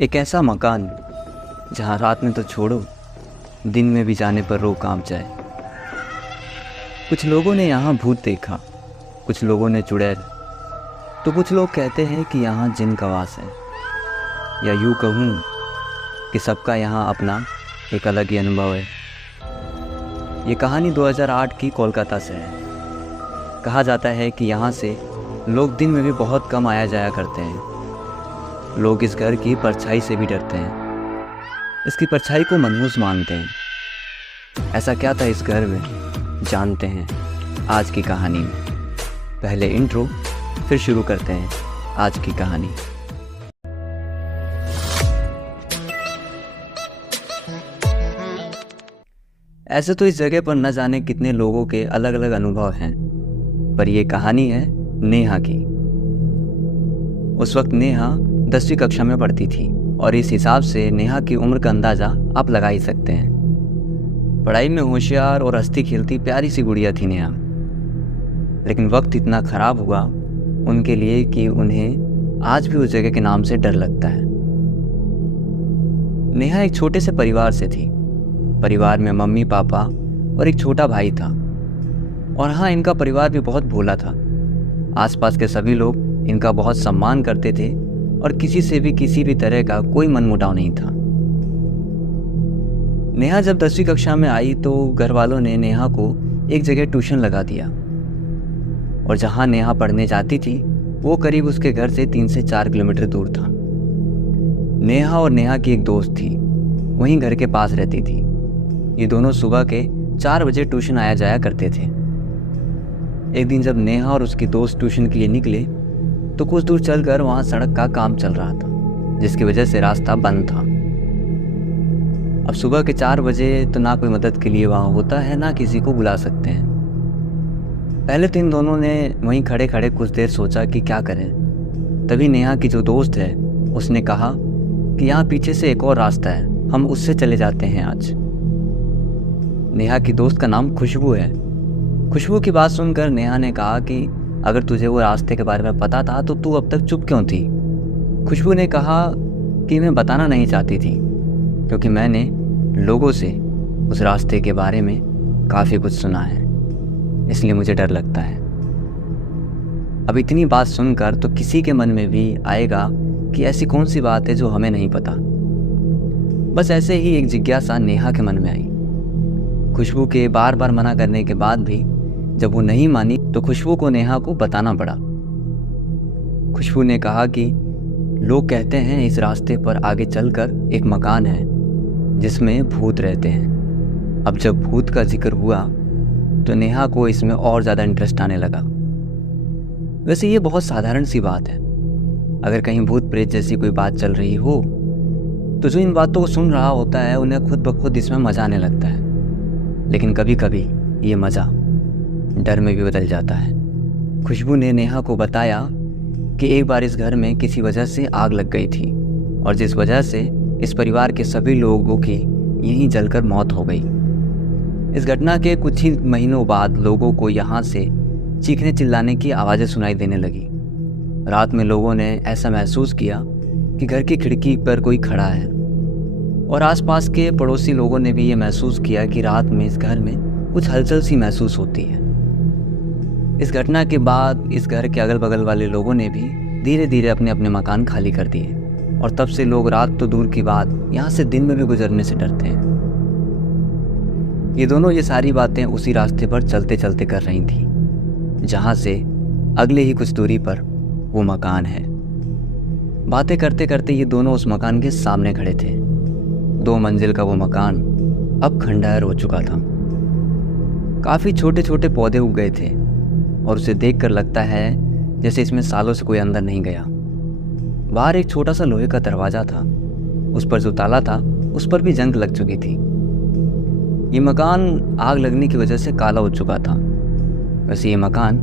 एक ऐसा मकान जहाँ रात में तो छोड़ो, दिन में भी जाने पर रोक कांप जाए। कुछ लोगों ने यहाँ भूत देखा, कुछ लोगों ने चुड़ैल, तो कुछ लोग कहते हैं कि यहाँ जिन का वास है। या यूँ कहूँ कि सबका यहाँ अपना एक अलग ही अनुभव है। ये कहानी 2008 की कोलकाता से है। कहा जाता है कि यहाँ से लोग दिन में भी बहुत कम आया जाया करते हैं। लोग इस घर की परछाई से भी डरते हैं, इसकी परछाई को मनहूस मानते हैं। ऐसा क्या था इस घर में, जानते हैं आज की कहानी में। पहले इंट्रो, फिर शुरू करते हैं आज की कहानी। ऐसे तो इस जगह पर न जाने कितने लोगों के अलग अलग अनुभव हैं, पर यह कहानी है नेहा की। उस वक्त नेहा 10वीं कक्षा में पढ़ती थी और इस हिसाब से नेहा की उम्र का अंदाज़ा आप लगा ही सकते हैं। पढ़ाई में होशियार और हंसती खेलती प्यारी सी गुड़िया थी नेहा। लेकिन वक्त इतना ख़राब हुआ उनके लिए कि उन्हें आज भी उस जगह के नाम से डर लगता है। नेहा एक छोटे से परिवार से थी। परिवार में मम्मी पापा और एक छोटा भाई था। और हाँ, इनका परिवार भी बहुत भोला था। आसपास के सभी लोग इनका बहुत सम्मान करते थे और किसी से भी किसी भी तरह का कोई मनमुटाव नहीं था। नेहा जब 10वीं कक्षा में आई तो घर वालों ने नेहा को एक जगह ट्यूशन लगा दिया। और जहाँ नेहा पढ़ने जाती थी वो करीब उसके घर से 3 से 4 किलोमीटर दूर था। नेहा और नेहा की एक दोस्त थी, वहीं घर के पास रहती थी। ये दोनों सुबह के 4 बजे ट्यूशन आया जाया करते थे। एक दिन जब नेहा और उसकी दोस्त ट्यूशन के लिए निकले तो कुछ दूर चलकर वहां सड़क का काम चल रहा था, जिसकी वजह से रास्ता बंद था। अब सुबह के 4 बजे तो ना कोई मदद के लिए वहां होता है, ना किसी को बुला सकते हैं। पहले तो इन दोनों ने वहीं खड़े खड़े कुछ देर सोचा कि क्या करें। तभी नेहा की जो दोस्त है उसने कहा कि यहाँ पीछे से एक और रास्ता है, हम उससे चले जाते हैं आज। नेहा की दोस्त का नाम खुशबू है। खुशबू की बात सुनकर नेहा ने कहा कि अगर तुझे वो रास्ते के बारे में पता था तो तू अब तक चुप क्यों थी। खुशबू ने कहा कि मैं बताना नहीं चाहती थी क्योंकि मैंने लोगों से उस रास्ते के बारे में काफ़ी कुछ सुना है, इसलिए मुझे डर लगता है। अब इतनी बात सुनकर तो किसी के मन में भी आएगा कि ऐसी कौन सी बात है जो हमें नहीं पता। बस ऐसे ही एक जिज्ञासा नेहा के मन में आई। खुशबू के बार बार मना करने के बाद भी जब वो नहीं मानी तो खुशबू को नेहा को बताना पड़ा। खुशबू ने कहा कि लोग कहते हैं इस रास्ते पर आगे चलकर एक मकान है जिसमें भूत रहते हैं। अब जब भूत का जिक्र हुआ तो नेहा को इसमें और ज़्यादा इंटरेस्ट आने लगा। वैसे ये बहुत साधारण सी बात है। अगर कहीं भूत प्रेत जैसी कोई बात चल रही हो तो जो इन बातों को सुन रहा होता है उन्हें खुद ब खुद इसमें मज़ा आने लगता है। लेकिन कभी कभी ये मज़ा डर में भी बदल जाता है। खुशबू ने नेहा को बताया कि एक बार इस घर में किसी वजह से आग लग गई थी और जिस वजह से इस परिवार के सभी लोगों की यहीं जलकर मौत हो गई। इस घटना के कुछ ही महीनों बाद लोगों को यहाँ से चीखने चिल्लाने की आवाज़ें सुनाई देने लगी। रात में लोगों ने ऐसा महसूस किया कि घर की खिड़की पर कोई खड़ा है और आसपास के पड़ोसी लोगों ने भी ये महसूस किया कि रात में इस घर में कुछ हलचल सी महसूस होती है। इस घटना के बाद इस घर के अगल बगल वाले लोगों ने भी धीरे धीरे अपने अपने मकान खाली कर दिए और तब से लोग रात तो दूर की बात यहाँ से दिन में भी गुजरने से डरते हैं। ये दोनों ये सारी बातें उसी रास्ते पर चलते चलते कर रही थी जहाँ से अगले ही कुछ दूरी पर वो मकान है। बातें करते करते ये दोनों उस मकान के सामने खड़े थे। 2 मंजिल का वो मकान अब खंडहर हो चुका था। काफ़ी छोटे छोटे पौधे उग गए थे और उसे देखकर लगता है जैसे इसमें सालों से कोई अंदर नहीं गया। बाहर एक छोटा सा लोहे का दरवाज़ा था, उस पर जो ताला था उस पर भी जंग लग चुकी थी। ये मकान आग लगने की वजह से काला हो चुका था। वैसे ये मकान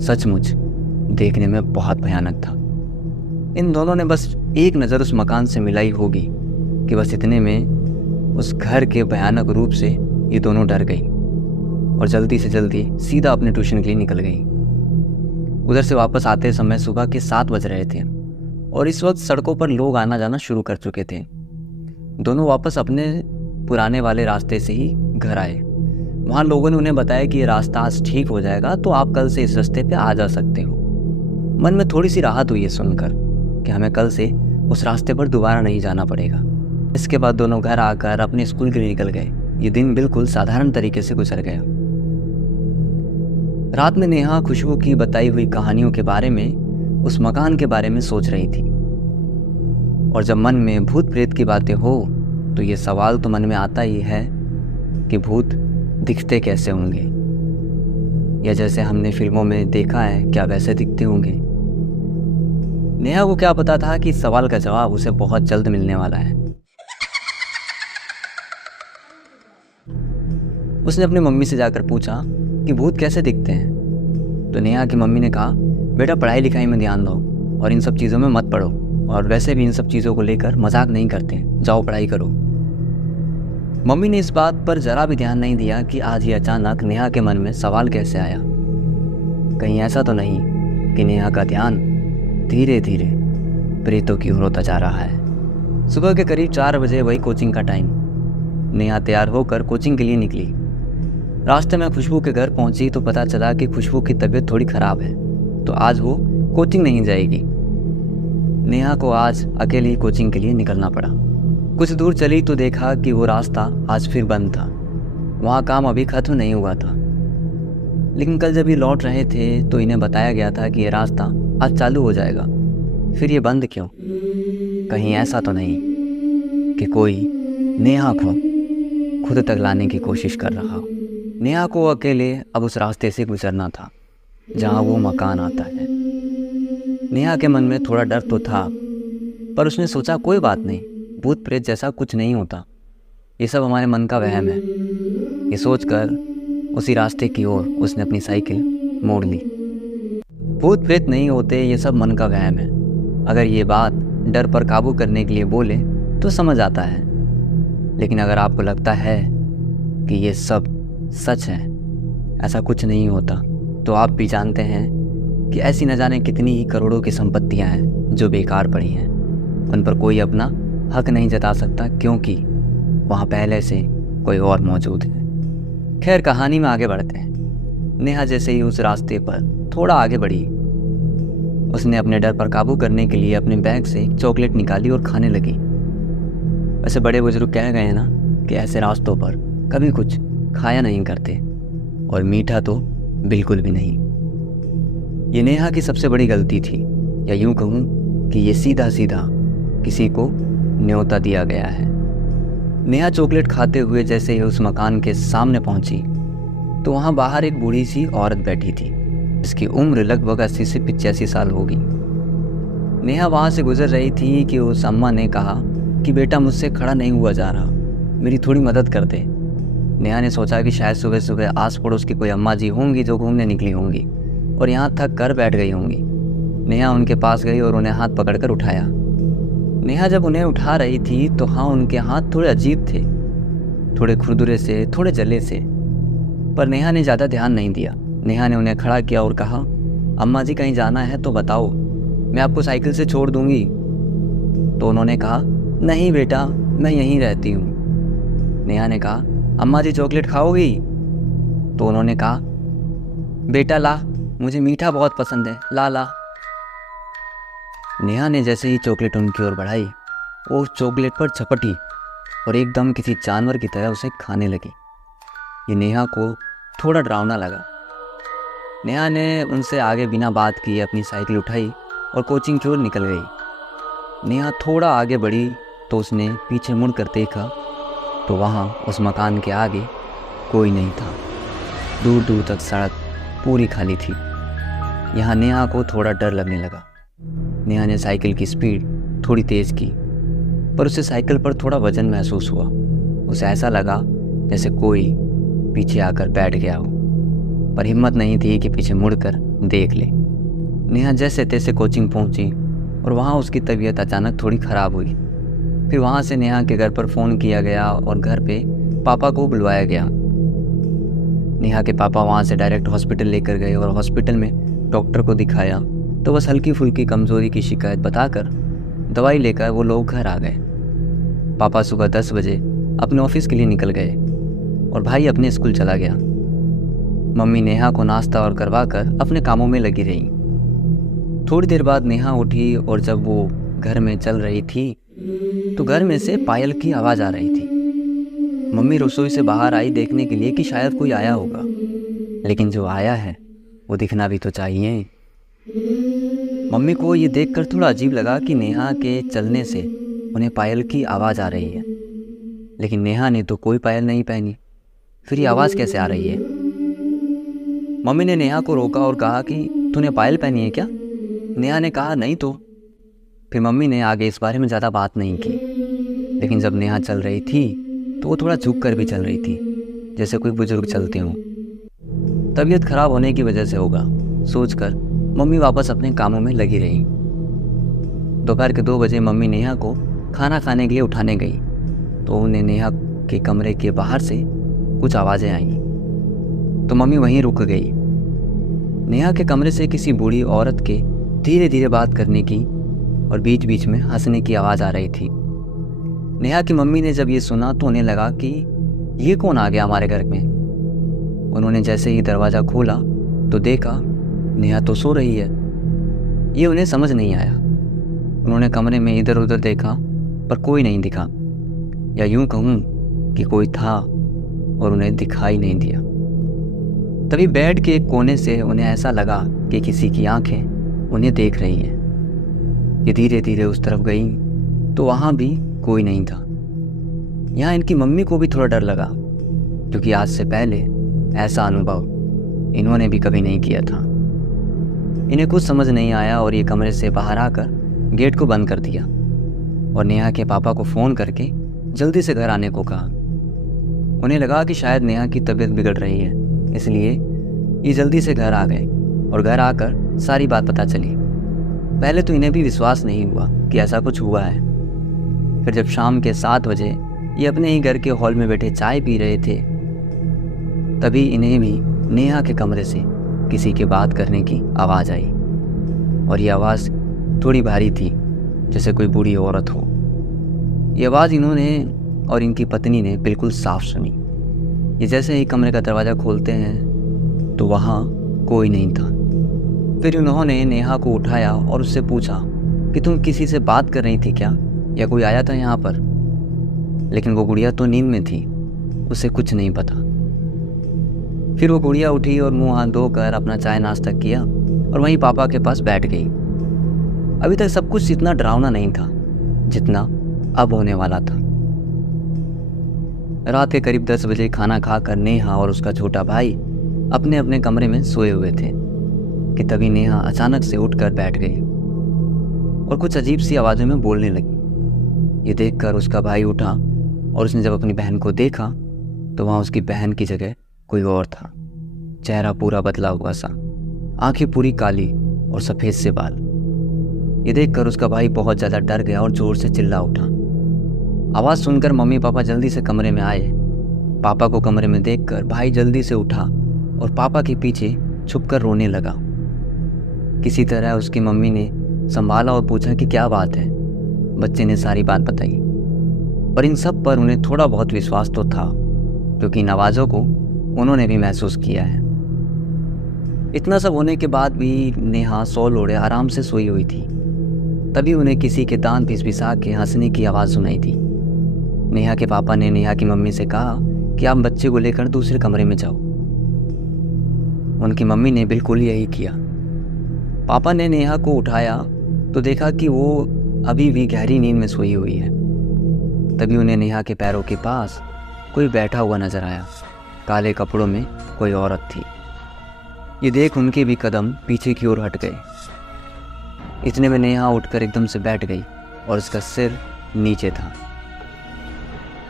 सचमुच देखने में बहुत भयानक था। इन दोनों ने बस एक नज़र उस मकान से मिलाई होगी कि बस इतने में उस घर के भयानक रूप से ये दोनों डर गई और जल्दी से जल्दी सीधा अपने ट्यूशन के लिए निकल गई। उधर से वापस आते समय सुबह के 7 बज रहे थे और इस वक्त सड़कों पर लोग आना जाना शुरू कर चुके थे। दोनों वापस अपने पुराने वाले रास्ते से ही घर आए। वहाँ लोगों ने उन्हें बताया कि ये रास्ता आज ठीक हो जाएगा, तो आप कल से इस रास्ते पे आ जा सकते हो। मन में थोड़ी सी राहत हुई है सुनकर कि हमें कल से उस रास्ते पर दोबारा नहीं जाना पड़ेगा। इसके बाद दोनों घर आकर अपने स्कूल के लिए निकल गए। ये दिन बिल्कुल साधारण तरीके से गुजर गया। रात में नेहा खुशबू की बताई हुई कहानियों के बारे में, उस मकान के बारे में सोच रही थी। और जब मन में भूत प्रेत की बातें हो तो ये सवाल तो मन में आता ही है कि भूत दिखते कैसे होंगे, या जैसे हमने फिल्मों में देखा है क्या वैसे दिखते होंगे। नेहा को क्या पता था कि इस सवाल का जवाब उसे बहुत जल्द मिलने वाला है। उसने अपनी मम्मी से जाकर पूछा कि भूत कैसे दिखते हैं। तो नेहा की मम्मी ने कहा, बेटा पढ़ाई लिखाई में ध्यान दो और इन सब चीज़ों में मत पढ़ो, और वैसे भी इन सब चीज़ों को लेकर मजाक नहीं करते, जाओ पढ़ाई करो। मम्मी ने इस बात पर जरा भी ध्यान नहीं दिया कि आज ही अचानक नेहा के मन में सवाल कैसे आया। कहीं ऐसा तो नहीं कि नेहा का ध्यान धीरे धीरे प्रेतों की ओर होता जा रहा है। सुबह के करीब 4 बजे वही कोचिंग का टाइम। नेहा तैयार होकर कोचिंग के लिए निकली। रास्ते में खुशबू के घर पहुंची तो पता चला कि खुशबू की तबीयत थोड़ी खराब है, तो आज वो कोचिंग नहीं जाएगी। नेहा को आज अकेले ही कोचिंग के लिए निकलना पड़ा। कुछ दूर चली तो देखा कि वो रास्ता आज फिर बंद था। वहाँ काम अभी खत्म नहीं हुआ था, लेकिन कल जब ये लौट रहे थे तो इन्हें बताया गया था कि ये रास्ता आज चालू हो जाएगा। फिर ये बंद क्यों? कहीं ऐसा तो नहीं कि कोई नेहा को खुद तक लाने की कोशिश कर रहा हो। नेहा को अकेले अब उस रास्ते से गुजरना था जहाँ वो मकान आता है। नेहा के मन में थोड़ा डर तो था, पर उसने सोचा कोई बात नहीं, भूत प्रेत जैसा कुछ नहीं होता, ये सब हमारे मन का वहम है। ये सोचकर उसी रास्ते की ओर उसने अपनी साइकिल मोड़ ली। भूत प्रेत नहीं होते, ये सब मन का वहम है। अगर ये बात डर पर काबू करने के लिए बोले तो समझ आता है, लेकिन अगर आपको लगता है कि ये सब सच है, ऐसा कुछ नहीं होता, तो आप भी जानते हैं कि ऐसी न जाने कितनी ही करोड़ों की संपत्तियां हैं जो बेकार पड़ी हैं। उन पर कोई अपना हक नहीं जता सकता, क्योंकि वहाँ पहले से कोई और मौजूद है। खैर, कहानी में आगे बढ़ते हैं। नेहा जैसे ही उस रास्ते पर थोड़ा आगे बढ़ी, उसने अपने डर पर काबू करने के लिए अपने बैग से एक चॉकलेट निकाली और खाने लगी। वैसे बड़े बुजुर्ग कह गए ना कि ऐसे रास्तों पर कभी कुछ खाया नहीं करते, और मीठा तो बिल्कुल भी नहीं। ये नेहा की सबसे बड़ी गलती थी, या यूं कहूँ कि ये सीधा सीधा किसी को न्योता दिया गया है। नेहा चॉकलेट खाते हुए जैसे ही उस मकान के सामने पहुंची तो वहां बाहर एक बूढ़ी सी औरत बैठी थी, जिसकी उम्र लगभग 80 से 85 साल होगी। नेहा वहां से गुजर रही थी कि उस अम्मा ने कहा कि बेटा मुझसे खड़ा नहीं हुआ जा रहा, मेरी थोड़ी मदद कर दे। नेहा ने सोचा कि शायद सुबह सुबह आस पड़ोस की कोई अम्मा जी होंगी जो घूमने निकली होंगी और यहाँ थक कर बैठ गई होंगी। नेहा उनके पास गई और उन्हें हाथ पकड़कर उठाया। नेहा जब उन्हें उठा रही थी तो हाँ, उनके हाथ थोड़े अजीब थे, थोड़े खुरदुरे से, थोड़े जले से, पर नेहा ने ज़्यादा ध्यान नहीं दिया। नेहा ने उन्हें खड़ा किया और कहा, अम्मा जी कहीं जाना है तो बताओ, मैं आपको साइकिल से छोड़ दूंगी। तो उन्होंने कहा, नहीं बेटा, मैं यहीं रहती हूँ। नेहा ने कहा, अम्मा जी चॉकलेट खाओगी? तो उन्होंने कहा, बेटा ला, मुझे मीठा बहुत पसंद है, ला ला। नेहा ने जैसे ही चॉकलेट उनकी ओर बढ़ाई, वो उस चॉकलेट पर झपटी और एकदम किसी जानवर की तरह उसे खाने लगी। ये नेहा को थोड़ा डरावना लगा। नेहा ने उनसे आगे बिना बात किए अपनी साइकिल उठाई और कोचिंग की ओर निकल गई। नेहा थोड़ा आगे बढ़ी तो उसने पीछे मुड़कर देखा तो वहाँ उस मकान के आगे कोई नहीं था। दूर दूर तक सड़क पूरी खाली थी। यहाँ नेहा को थोड़ा डर लगने लगा। नेहा ने साइकिल की स्पीड थोड़ी तेज़ की, पर उसे साइकिल पर थोड़ा वजन महसूस हुआ। उसे ऐसा लगा जैसे कोई पीछे आकर बैठ गया हो, पर हिम्मत नहीं थी कि पीछे मुड़कर देख ले। नेहा जैसे तैसे कोचिंग पहुंची और वहाँ उसकी तबीयत अचानक थोड़ी ख़राब हुई। फिर वहाँ से नेहा के घर पर फ़ोन किया गया और घर पे पापा को बुलवाया गया। नेहा के पापा वहाँ से डायरेक्ट हॉस्पिटल लेकर गए और हॉस्पिटल में डॉक्टर को दिखाया तो बस हल्की फुल्की कमज़ोरी की शिकायत बताकर दवाई लेकर वो लोग घर आ गए। पापा सुबह 10 बजे अपने ऑफिस के लिए निकल गए और भाई अपने स्कूल चला गया। मम्मी नेहा को नाश्ता और करवा कर अपने कामों में लगी रही। थोड़ी देर बाद नेहा उठी और जब वो घर में चल रही थी तो घर में से पायल की आवाज़ आ रही थी। मम्मी रसोई से बाहर आई देखने के लिए कि शायद कोई आया होगा, लेकिन जो आया है वो दिखना भी तो चाहिए। मम्मी को ये देखकर थोड़ा अजीब लगा कि नेहा के चलने से उन्हें पायल की आवाज़ आ रही है, लेकिन नेहा ने तो कोई पायल नहीं पहनी, फिर ये आवाज़ कैसे आ रही है। मम्मी ने नेहा को रोका और कहा कि तूने पायल पहनी है क्या? नेहा ने कहा नहीं तो। फिर मम्मी ने आगे इस बारे में ज़्यादा बात नहीं की, लेकिन जब नेहा चल रही थी तो वो थोड़ा झुक कर भी चल रही थी, जैसे कोई बुजुर्ग चलते हों। तबीयत खराब होने की वजह से होगा सोचकर मम्मी वापस अपने कामों में लगी रही। दोपहर के 2 बजे मम्मी नेहा को खाना खाने के लिए उठाने गई तो उन्हें नेहा के कमरे के बाहर से कुछ आवाज़ें आईं, तो मम्मी वहीं रुक गई। नेहा के कमरे से किसी बूढ़ी औरत के धीरे धीरे बात करने की और बीच बीच में हंसने की आवाज़ आ रही थी। नेहा की मम्मी ने जब ये सुना तो उन्हें लगा कि ये कौन आ गया हमारे घर में। उन्होंने जैसे ही दरवाज़ा खोला तो देखा नेहा तो सो रही है। ये उन्हें समझ नहीं आया। उन्होंने कमरे में इधर उधर देखा पर कोई नहीं दिखा, या यूं कहूँ कि कोई था और उन्हें दिखाई नहीं दिया। तभी बेड के एक कोने से उन्हें ऐसा लगा कि किसी की आंखें उन्हें देख रही हैं। ये धीरे धीरे उस तरफ गई तो वहाँ भी कोई नहीं था। यहाँ इनकी मम्मी को भी थोड़ा डर लगा, क्योंकि आज से पहले ऐसा अनुभव इन्होंने भी कभी नहीं किया था। इन्हें कुछ समझ नहीं आया और ये कमरे से बाहर आकर गेट को बंद कर दिया और नेहा के पापा को फ़ोन करके जल्दी से घर आने को कहा। उन्हें लगा कि शायद नेहा की तबीयत बिगड़ रही है, इसलिए ये जल्दी से घर आ गए और घर आकर सारी बात पता चली। पहले तो इन्हें भी विश्वास नहीं हुआ कि ऐसा कुछ हुआ है। फिर जब शाम के 7 बजे ये अपने ही घर के हॉल में बैठे चाय पी रहे थे, तभी इन्हें भी नेहा के कमरे से किसी के बात करने की आवाज़ आई और ये आवाज़ थोड़ी भारी थी, जैसे कोई बूढ़ी औरत हो। ये आवाज़ इन्होंने और इनकी पत्नी ने बिल्कुल साफ सुनी। ये जैसे ही कमरे का दरवाज़ा खोलते हैं तो वहाँ कोई नहीं था। फिर उन्होंने नेहा को उठाया और उससे पूछा कि तुम किसी से बात कर रही थी क्या, या कोई आया था यहाँ पर? लेकिन वो गुड़िया तो नींद में थी, उसे कुछ नहीं पता। फिर वो गुड़िया उठी और मुंह हाथ धोकर अपना चाय नाश्ता किया और वहीं पापा के पास बैठ गई। अभी तक सब कुछ इतना डरावना नहीं था जितना अब होने वाला था। रात के करीब 10 बजे खाना खाकर नेहा और उसका छोटा भाई अपने अपने कमरे में सोए हुए थे कि तभी नेहा अचानक से उठकर बैठ गई और कुछ अजीब सी आवाज़ों में बोलने लगी। ये देखकर उसका भाई उठा और उसने जब अपनी बहन को देखा तो वहाँ उसकी बहन की जगह कोई और था। चेहरा पूरा बदला हुआ सा, आंखें पूरी काली और सफ़ेद से बाल। ये देखकर उसका भाई बहुत ज़्यादा डर गया और ज़ोर से चिल्ला उठा। आवाज़ सुनकर मम्मी पापा जल्दी से कमरे में आए। पापा को कमरे में देखकर भाई जल्दी से उठा और पापा के पीछे छुपकर रोने लगा। किसी तरह उसकी मम्मी ने संभाला और पूछा कि क्या बात है। बच्चे ने सारी बात बताई और इन सब पर उन्हें थोड़ा बहुत विश्वास तो था, क्योंकि इन आवाज़ों को उन्होंने भी महसूस किया है। इतना सब होने के बाद भी नेहा सौ लोड़े आराम से सोई हुई थी। तभी उन्हें किसी के दांत भिसभिसा के हंसने की आवाज़ सुनाई दी। नेहा के पापा ने नेहा की मम्मी से कहा कि आप बच्चे को लेकर दूसरे कमरे में जाओ। उनकी मम्मी ने बिल्कुल यही किया। पापा ने नेहा को उठाया तो देखा कि वो अभी भी गहरी नींद में सोई हुई है। तभी उन्हें नेहा के पैरों के पास कोई बैठा हुआ नजर आया। काले कपड़ों में कोई औरत थी। ये देख उनके भी कदम पीछे की ओर हट गए। इतने में नेहा उठकर एकदम से बैठ गई और उसका सिर नीचे था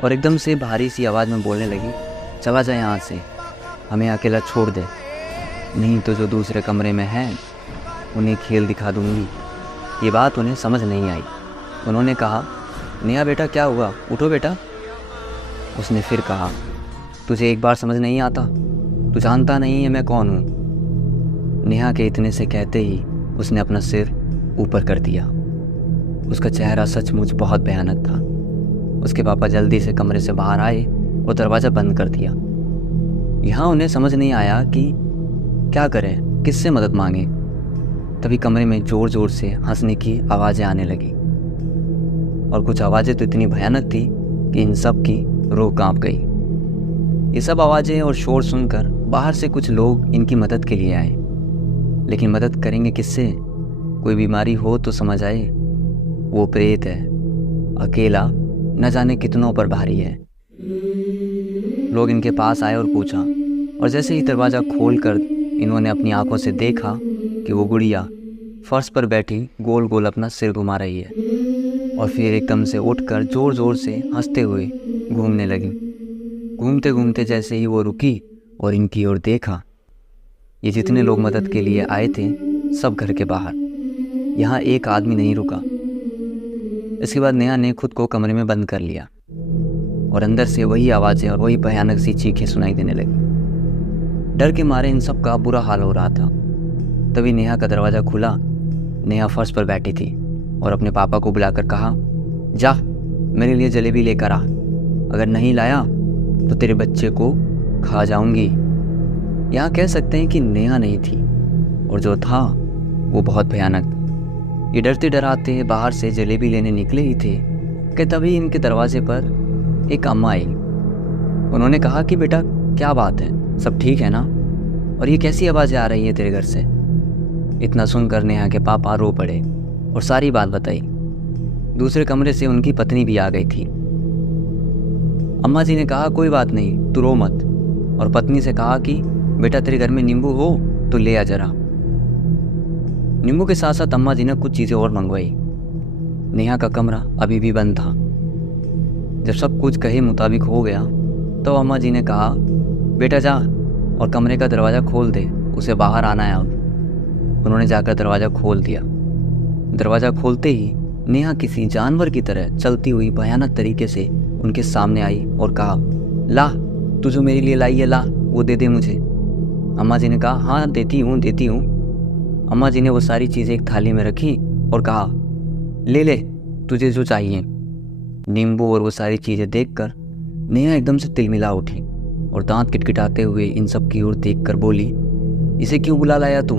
और एकदम से भारी सी आवाज़ में बोलने लगी, चला जा यहाँ से, हमें अकेला छोड़ दे, नहीं तो जो दूसरे कमरे में हैं उन्हें खेल दिखा दूंगी। ये बात उन्हें समझ नहीं आई। उन्होंने कहा, नेहा बेटा क्या हुआ, उठो बेटा। उसने फिर कहा, तुझे एक बार समझ नहीं आता, तू जानता नहीं है मैं कौन हूँ। नेहा के इतने से कहते ही उसने अपना सिर ऊपर कर दिया उसका चेहरा सचमुच बहुत भयानक था। उसके पापा जल्दी से कमरे से बाहर आए और दरवाज़ा बंद कर दिया। यहाँ उन्हें समझ नहीं आया कि क्या करें, किससे मदद मांगे। तभी कमरे में ज़ोर ज़ोर से हंसने की आवाज़ें आने लगी, और कुछ आवाज़ें तो इतनी भयानक थी कि इन सब की रूह कांप गई। ये सब आवाज़ें और शोर सुनकर बाहर से कुछ लोग इनकी मदद के लिए आए, लेकिन मदद करेंगे किससे? कोई बीमारी हो तो समझ आए। वो प्रेत है, अकेला, न जाने कितनों पर भारी है। लोग इनके पास आए और पूछा, और जैसे ही दरवाज़ा खोलकर इन्होंने अपनी आंखों से देखा कि वो गुड़िया फर्श पर बैठी गोल गोल अपना सिर घुमा रही है, और फिर एकदम से उठकर ज़ोर ज़ोर से हंसते हुए घूमने लगी। घूमते घूमते जैसे ही वो रुकी और इनकी ओर देखा, ये जितने लोग मदद के लिए आए थे सब घर के बाहर। यहाँ एक आदमी नहीं रुका। इसके बाद नेहा ने खुद को कमरे में बंद कर लिया, और अंदर से वही आवाज़ें और वही भयानक सी चीखें सुनाई देने लगी। डर के मारे इन सब का बुरा हाल हो रहा था। तभी नेहा का दरवाज़ा खुला। नेहा फर्श पर बैठी थी और अपने पापा को बुलाकर कहा, जा मेरे लिए जलेबी लेकर आ, अगर नहीं लाया तो तेरे बच्चे को खा जाऊंगी। यहाँ कह सकते हैं कि नेहा नहीं थी, और जो था वो बहुत भयानक था। ये डरते डराते बाहर से जलेबी लेने निकले ही थे कि तभी इनके दरवाजे पर एक अम्मा आई। उन्होंने कहा कि बेटा क्या बात है, सब ठीक है ना, और ये कैसी आवाज़ें आ रही है तेरे घर से? इतना सुनकर नेहा के पापा रो पड़े और सारी बात बताई। दूसरे कमरे से उनकी पत्नी भी आ गई थी। अम्मा जी ने कहा, कोई बात नहीं, तू रो मत, और पत्नी से कहा कि बेटा तेरे घर में नींबू हो तो ले आ जरा। नींबू के साथ साथ अम्मा जी ने कुछ चीज़ें और मंगवाई। नेहा का कमरा अभी भी बंद था। जब सब कुछ कहे मुताबिक हो गया तो अम्मा जी ने कहा, बेटा जा और कमरे का दरवाज़ा खोल दे, उसे बाहर आना है अब। उन्होंने जाकर दरवाज़ा खोल दिया। दरवाज़ा खोलते ही नेहा किसी जानवर की तरह चलती हुई भयानक तरीके से उनके सामने आई और कहा, ला तू जो मेरे लिए लाई है, ला वो दे दे मुझे। अम्मा जी ने कहा, हाँ देती हूँ। अम्मा जी ने वो सारी चीज़ें एक थाली में रखी और कहा, ले ले तुझे जो चाहिए। नींबू और वो सारी चीज़ें देखकर नेहा एकदम से तिलमिला उठी और दांत किटकिटाते हुए इन सब की ओर देखकर बोली, इसे क्यों बुला लाया तुम?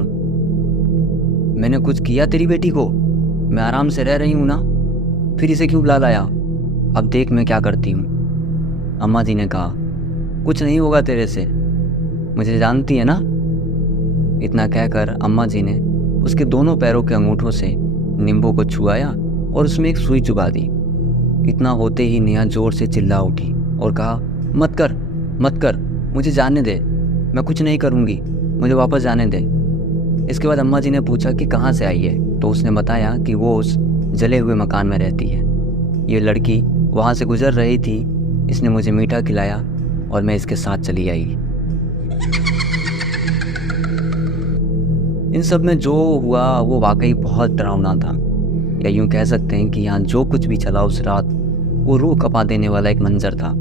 मैंने कुछ किया तेरी बेटी को? मैं आराम से रह रही हूँ ना, फिर इसे क्यों बुला लाया? अब देख मैं क्या करती हूँ। अम्मा जी ने कहा, कुछ नहीं होगा तेरे से, मुझे जानती है ना। इतना कहकर अम्मा जी ने उसके दोनों पैरों के अंगूठों से नींबू को छुआया और उसमें एक सुई चुभा दी। इतना होते ही नेहा जोर से चिल्ला उठी और कहा, मत कर, मुझे जाने दे, मैं कुछ नहीं करूँगी, मुझे वापस जाने दे। इसके बाद अम्मा जी ने पूछा कि कहाँ से आई है, तो उसने बताया कि वो उस जले हुए मकान में रहती है। ये लड़की वहाँ से गुजर रही थी, इसने मुझे मीठा खिलाया और मैं इसके साथ चली आई। इन सब में जो हुआ वो वाकई बहुत डरावना था, या यूँ कह सकते हैं कि यहाँ जो कुछ भी चला उस रात वो रूह कँपा देने वाला एक मंजर था।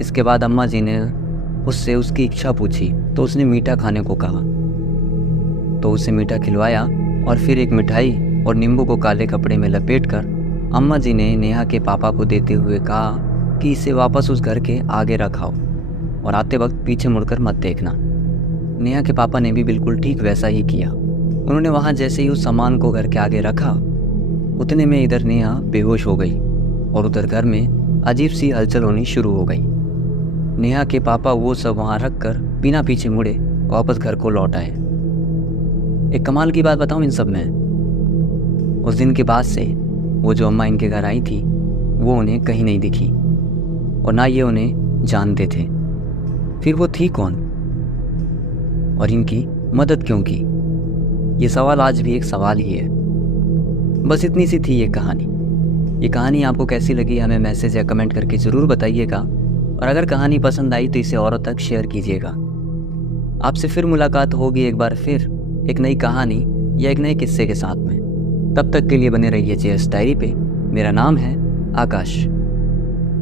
इसके बाद अम्मा जी ने उससे उसकी इच्छा पूछी तो उसने मीठा खाने को कहा, तो उसे मीठा खिलवाया और फिर एक मिठाई और नींबू को काले कपड़े में लपेटकर अम्मा जी ने नेहा के पापा को देते हुए कहा कि इसे वापस उस घर के आगे रखाओ और आते वक्त पीछे मुड़कर मत देखना। नेहा के पापा ने भी बिल्कुल ठीक वैसा ही किया। उन्होंने वहाँ जैसे ही उस सामान को घर के आगे रखा, उतने में इधर नेहा बेहोश हो गई और उधर घर में अजीब सी हलचल होनी शुरू हो गई। नेहा के पापा वो सब वहाँ रख कर बिना पीछे मुड़े वापस घर को लौट आए। एक कमाल की बात बताऊँ इन सब में, उस दिन के बाद से वो जो अम्मा इनके घर आई थी वो उन्हें कहीं नहीं दिखी और ना ये उन्हें जानते थे। फिर वो थी कौन और इनकी मदद क्यों की? ये सवाल आज भी एक सवाल ही है। बस इतनी सी थी ये कहानी। ये कहानी आपको कैसी लगी हमें मैसेज या कमेंट करके ज़रूर बताइएगा, और अगर कहानी पसंद आई तो इसे औरों तक शेयर कीजिएगा। आपसे फिर मुलाकात होगी एक बार फिर एक नई कहानी या एक नए किस्से के साथ में। तब तक के लिए बने रहिए जेएस डायरी पे। मेरा नाम है आकाश।